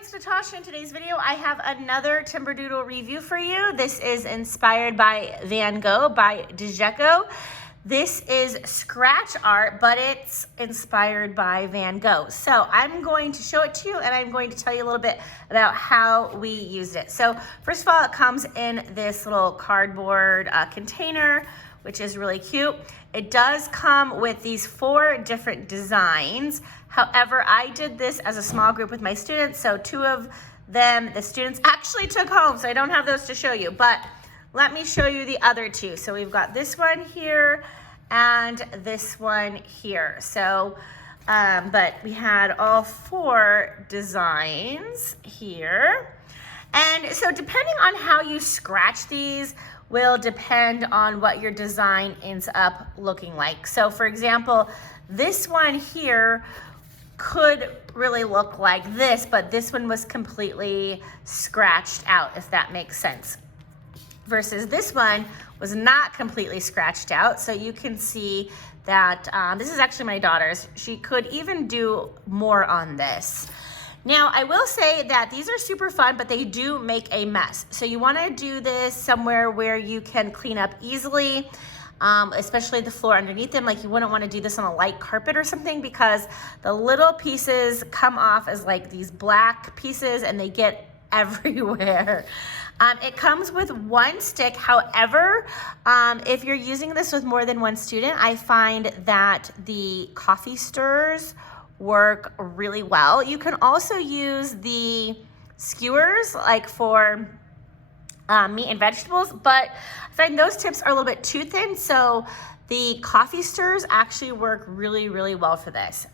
it's Natasha. In today's video, I have another Timberdoodle review for you. This is inspired by Van Gogh by Gogh. This is scratch art, but it's inspired by Van Gogh. So I'm going to show it to you, and I'm going to tell you a little bit about how we used it. So first of all, it comes in this little cardboard container, which is really cute. It does come with these 4 different designs. However, I did this as a small group with my students, so 2 of them, the students actually took home, so I don't have those to show you, but let me show you the other 2. So we've got this one here and this one here. So, but we had all 4 designs here. And so depending on how you scratch these will depend on what your design ends up looking like. So for example, this one here could really look like this, but this one was completely scratched out, if that makes sense. Versus this one was not completely scratched out. So you can see that this is actually my daughter's. She could even do more on this. Now, I will say that these are super fun, but they do make a mess. So you wanna do this somewhere where you can clean up easily, especially the floor underneath them. Like you wouldn't wanna do this on a light carpet or something because the little pieces come off as like these black pieces and they get everywhere. It comes with 1 stick. However, if you're using this with more than 1 student, I find that the coffee stirrers work really well. You can also use the skewers like for meat and vegetables, but I find those tips are a little bit too thin, so the coffee stirrers actually work really, really well for this.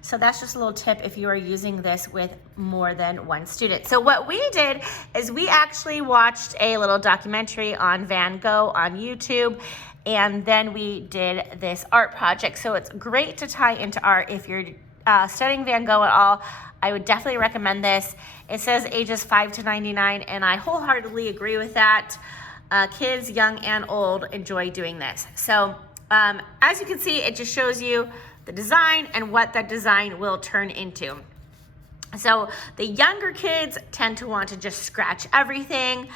So that's just a little tip if you are using this with more than 1 student. So what we did is we actually watched a little documentary on Van Gogh on YouTube, and then we did this art project. So it's great to tie into art if you're studying Van Gogh at all. I would definitely recommend this. It says ages 5 to 99, and I wholeheartedly agree with that. Kids, young and old, enjoy doing this. So as you can see, it just shows you the design and what that design will turn into. So the younger kids tend to want to just scratch everything.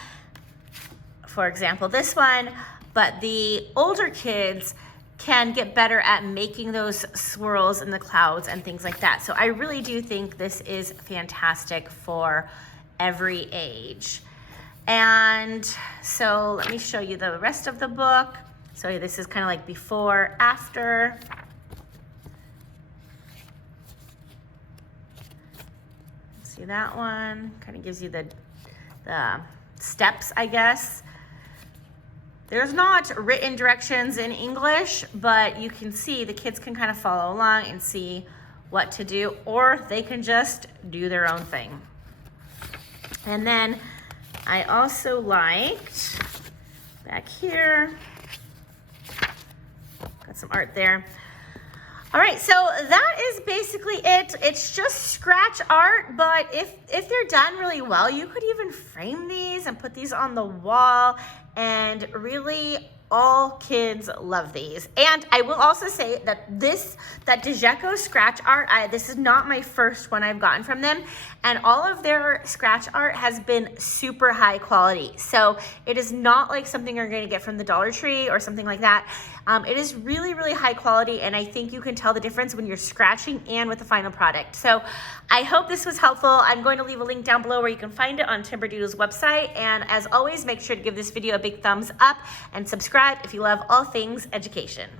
For example, this one, but the older kids can get better at making those swirls in the clouds and things like that. So I really do think this is fantastic for every age. And so let me show you the rest of the book. So this is kind of like before, after. See that one? Kind of gives you the steps, I guess. There's not written directions in English, but you can see the kids can kind of follow along and see what to do, or they can just do their own thing. And then I also liked back here, got some art there. All right, so that is basically it. It's just scratch art, but if they're done really well, you could even frame these and put these on the wall, and really all kids love these. And I will also say that that Gogh scratch art, this is not my first one I've gotten from them, and all of their scratch art has been super high quality. So it is not like something you're gonna get from the Dollar Tree or something like that. It is really, really high quality, and I think you can tell the difference when you're scratching and with the final product. So I hope this was helpful. I'm going to leave a link down below where you can find it on Timberdoodle's website. And as always, make sure to give this video a big thumbs up and subscribe if you love all things education.